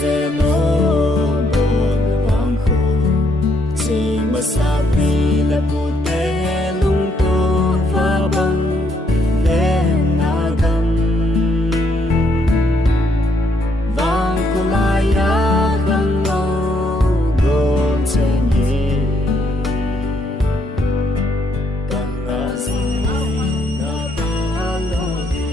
zeno bon vang kho chi ma sa pi la bu te lung to va bang le na gam vang ko la ya kan lo go chen ye kan na si na ta lo di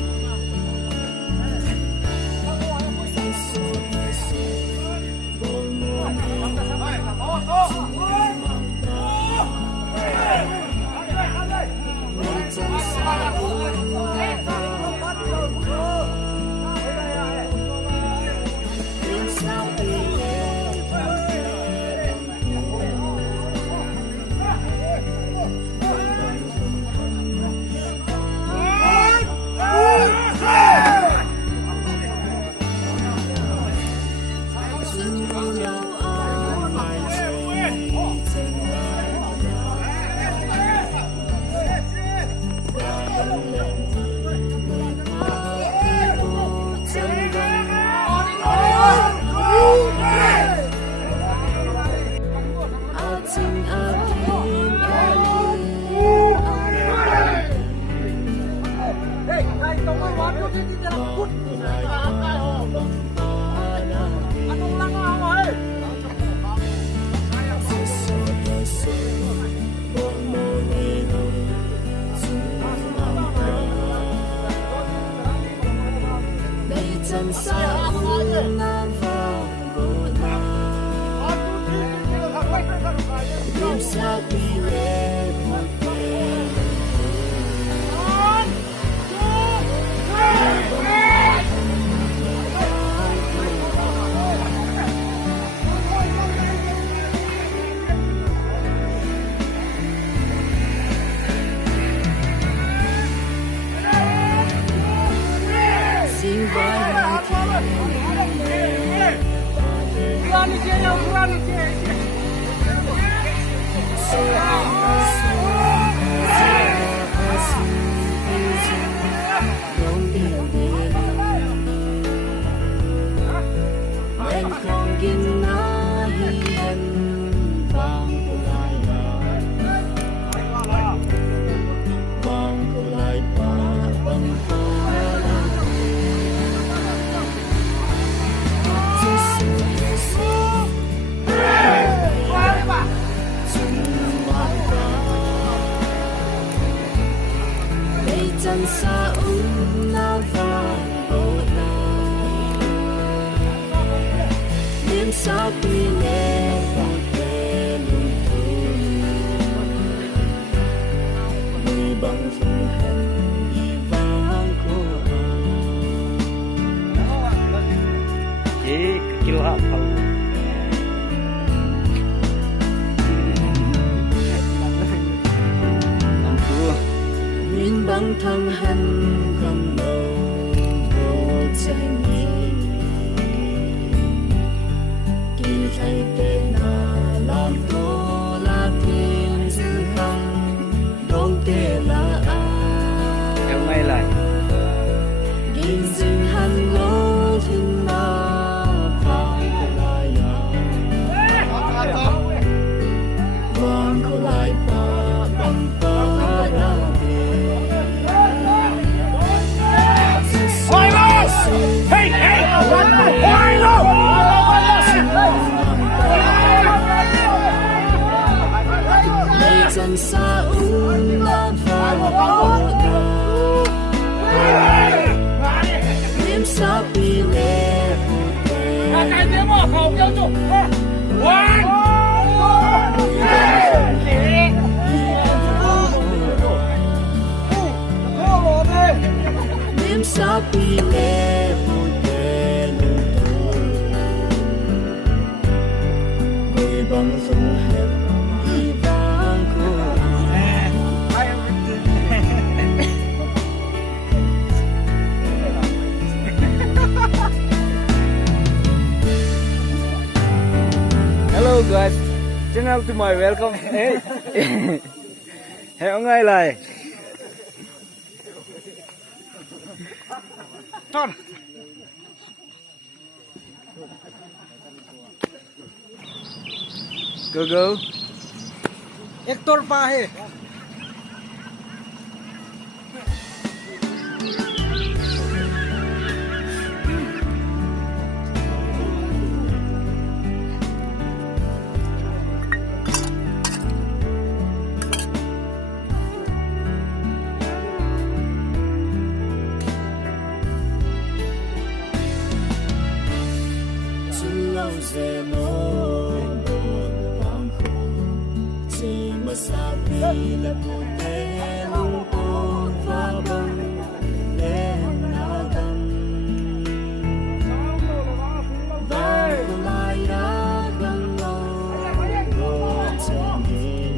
chân sa nam vang bồ na đêm sa quy lệ một đêm xin vai chân sa na vang bồ na đêm sa quy lệ một đêm thu người bằng phong hành đi vang cô kilo apa bằng thăng hành không đâu vô tranh nghĩ kỳ thay tên na làm cô là thiên dư khăn đông tê là em ngay lại gìn dinh hành lô thiên na phang cô lại vang cô lại ba bằng ba ra hey hey why no chân sa na vang bồ na đêm sa quy lệ cái tiếng mà không giao tục đêm sa quy lệ một đêm thu người bằng phong hẹp đi vang cô hello guys, channel to my welcome. Hey, hẹn ngay lại. Thôi. go. Hector Pahe. lâu sẽ nối buồn vang khôn chỉ mà xa đi là buồn thế lung tung và băng lên na găng và cô lại đã găng ngô trên đi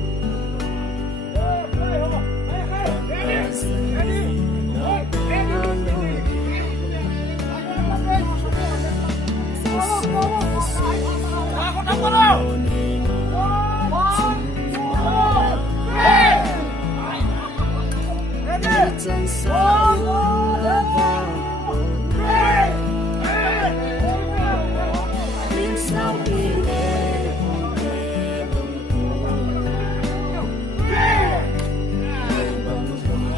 tăng dần nó băng chân sao đã vào đêm sao đi để buồn về lung tung người bằng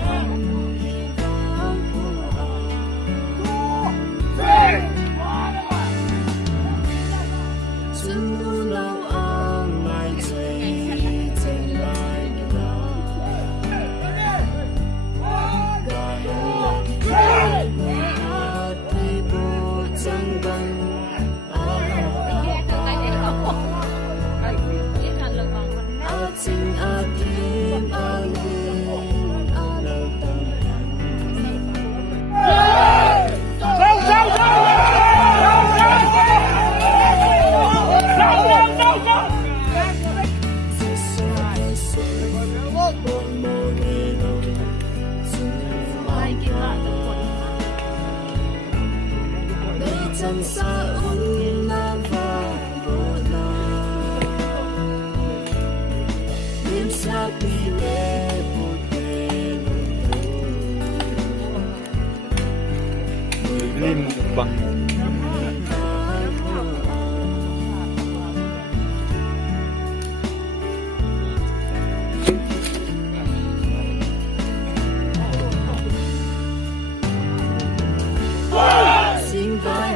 hồng hy vọng chân đu lâu ong mai dậy trên lại Sing a kim a lin a lâu tâm chân sa un na va bo na đêm sa pi le bo te Lim bang. sing vai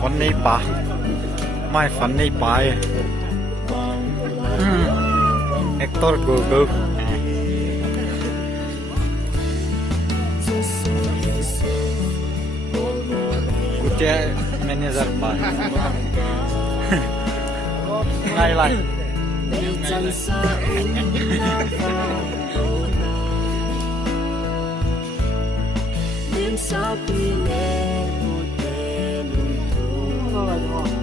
Funny pa. My funny pie. Hector go. Kutia manager pa. Ngay lại. chân sa un na va bo na đêm sa pi le bo te lung tung người bằng hồng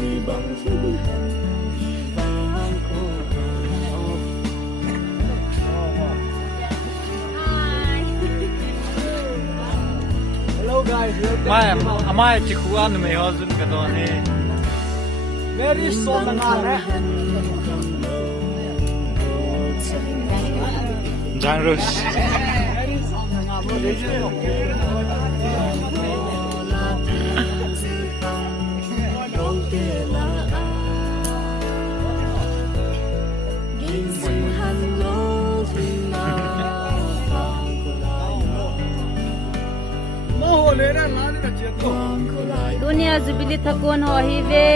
hy vọng Hello guys, Mai chỉ khu ăn mày hoa dun cái đó này. very so nangare. Giang Rus. Mo le na la ni ka che to. Dunia zubili thakun ho hi ve.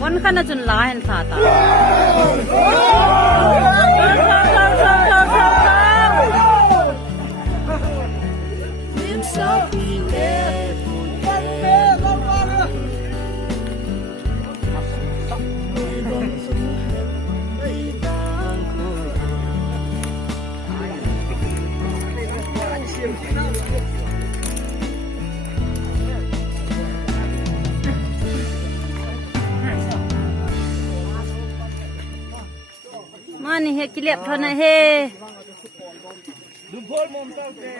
Wan khana chun la hen tha ta. đêm sao pi le Mani he kilep thona he. Dumpol mom tau ke.